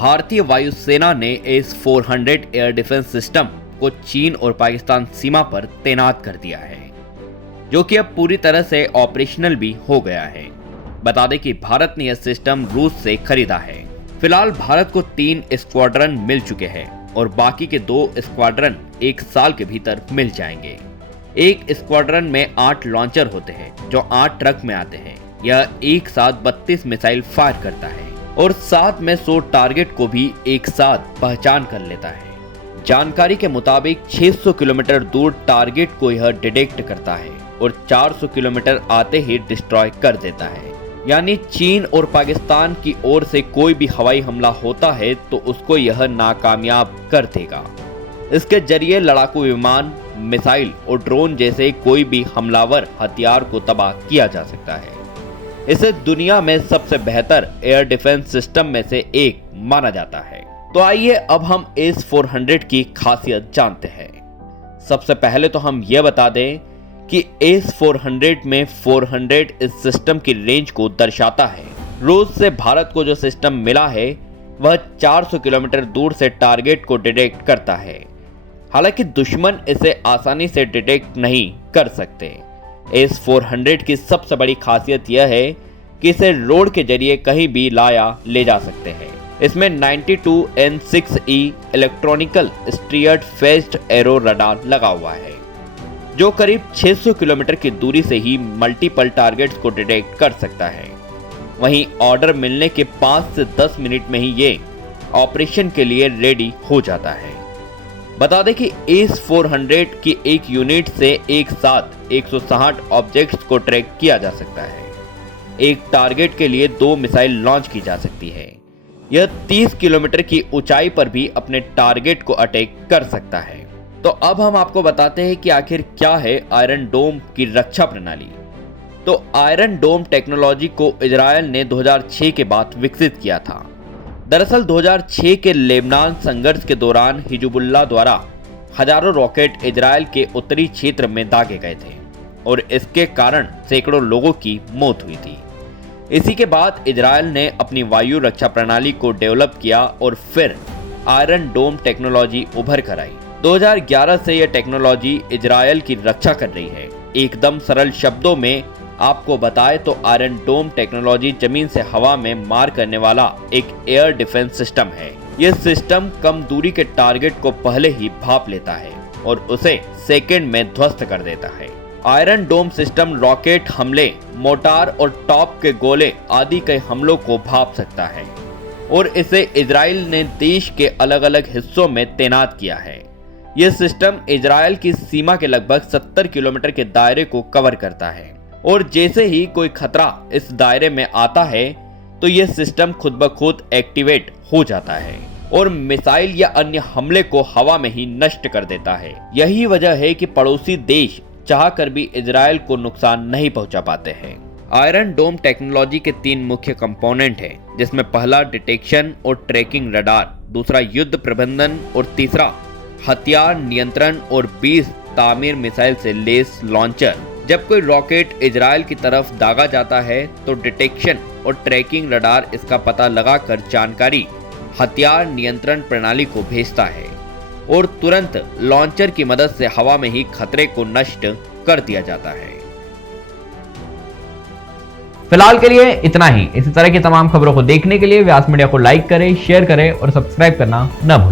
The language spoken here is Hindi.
भारतीय वायुसेना ने S-400 एयर डिफेंस सिस्टम को चीन और पाकिस्तान सीमा पर तैनात कर दिया है, जो कि अब पूरी तरह से ऑपरेशनल भी हो गया है। बता दें कि भारत ने यह सिस्टम रूस से खरीदा है। फिलहाल भारत को 3 स्क्वाड्रन मिल चुके हैं और बाकी के 2 स्क्वाड्रन 1 साल के भीतर मिल जाएंगे। एक स्क्वाड्रन में 8 लॉन्चर होते हैं जो 8 ट्रक में आते हैं। यह एक साथ 32 मिसाइल फायर करता है और साथ में 100 टारगेट को भी एक साथ पहचान कर लेता है। जानकारी के मुताबिक 600 किलोमीटर दूर टारगेट को यह डिटेक्ट करता है और 400 किलोमीटर आते ही डिस्ट्रॉय कर देता है। यानी चीन और पाकिस्तान की ओर से कोई भी हवाई हमला होता है तो उसको यह नाकामयाब कर देगा। इसके जरिए लड़ाकू विमान, मिसाइल और ड्रोन जैसे कोई भी हमलावर हथियार को तबाह किया जा सकता है। इसे दुनिया में सबसे बेहतर एयर डिफेंस सिस्टम में से एक माना जाता है। तो आइए अब हम S-400 की खासियत जानते हैं। सबसे पहले तो हम यह बता दें कि S-400 में 400 इस सिस्टम की रेंज को दर्शाता है। रूस से भारत को जो सिस्टम मिला है वह 400 किलोमीटर दूर से टारगेट को डिटेक्ट करता है। हालांकि दुश्मन इसे आसानी से डिटेक्ट नहीं कर सकते। S-400 की सबसे बड़ी खासियत यह है कि इसे रोड के जरिए कहीं भी लाया ले जा सकते हैं। इसमें 92N6E electronical steered faced arrow radar लगा हुआ है, जो करीब 600 किलोमीटर की दूरी से ही मल्टीपल टारगेट्स को डिटेक्ट कर सकता है। वहीं ऑर्डर मिलने के 5 से 10 मिनट में ही ये ऑपरेशन के लिए रेडी हो जाता है। बता दें कि S-400 की एक यूनिट से एक साथ 160 ऑब्जेक्ट्स को ट्रैक किया जा सकता है। एक टारगेट के लिए 2 मिसाइल लॉन्च की जा सकती है। यह 30 किलोमीटर की ऊंचाई पर भी अपने टारगेट को अटैक कर सकता है। तो अब हम आपको बताते हैं कि आखिर क्या है आयरन डोम की रक्षा प्रणाली। तो आयरन डोम टेक्नोलॉजी को इजरायल ने 2006 के बाद विकसित किया था। दरअसल 2006 के लेबनान संघर्ष के दौरान हिजबुल्लाह द्वारा हजारों रॉकेट इजरायल के उत्तरी क्षेत्र में दागे गए थे और इसके कारण सैकड़ों लोगों की मौत हुई थी। इसी के बाद इजरायल ने अपनी वायु रक्षा प्रणाली को डेवलप किया और फिर आयरन डोम टेक्नोलॉजी उभर कर आई। 2011 से यह टेक्नोलॉजी इजरायल की रक्षा कर रही है। एकदम सरल शब्दों में आपको बताए तो आयरन डोम टेक्नोलॉजी जमीन से हवा में मार करने वाला एक एयर डिफेंस सिस्टम है। यह सिस्टम कम दूरी के टारगेट को पहले ही भांप लेता है और उसे सेकंड में ध्वस्त कर देता है। आयरन डोम सिस्टम रॉकेट हमले, मोटार और टॉप के गोले आदि कई हमलों को भांप सकता है और इसे इजरायल ने देश के अलग अलग हिस्सों में तैनात किया है। यह सिस्टम इजरायल की सीमा के लगभग 70 किलोमीटर के दायरे को कवर करता है और जैसे ही कोई खतरा इस दायरे में आता है तो यह सिस्टम खुद ब खुद एक्टिवेट हो जाता है और मिसाइल या अन्य हमले को हवा में ही नष्ट कर देता है। यही वजह है कि पड़ोसी देश चाहकर भी इजरायल को नुकसान नहीं पहुंचा पाते हैं। आयरन डोम टेक्नोलॉजी के 3 मुख्य कंपोनेंट हैं, जिसमें पहला डिटेक्शन और ट्रैकिंग रडार, दूसरा युद्ध प्रबंधन और तीसरा हथियार नियंत्रण और 20 तामीर मिसाइल से लेस लॉन्चर। जब कोई रॉकेट इजरायल की तरफ दागा जाता है तो डिटेक्शन और ट्रैकिंग रडार इसका पता लगाकर जानकारी हथियार नियंत्रण प्रणाली को भेजता है और तुरंत लॉन्चर की मदद से हवा में ही खतरे को नष्ट कर दिया जाता है। फिलहाल के लिए इतना ही। इसी तरह की तमाम खबरों को देखने के लिए व्यास मीडिया को लाइक करें, शेयर करें और सब्सक्राइब करना न भूलें।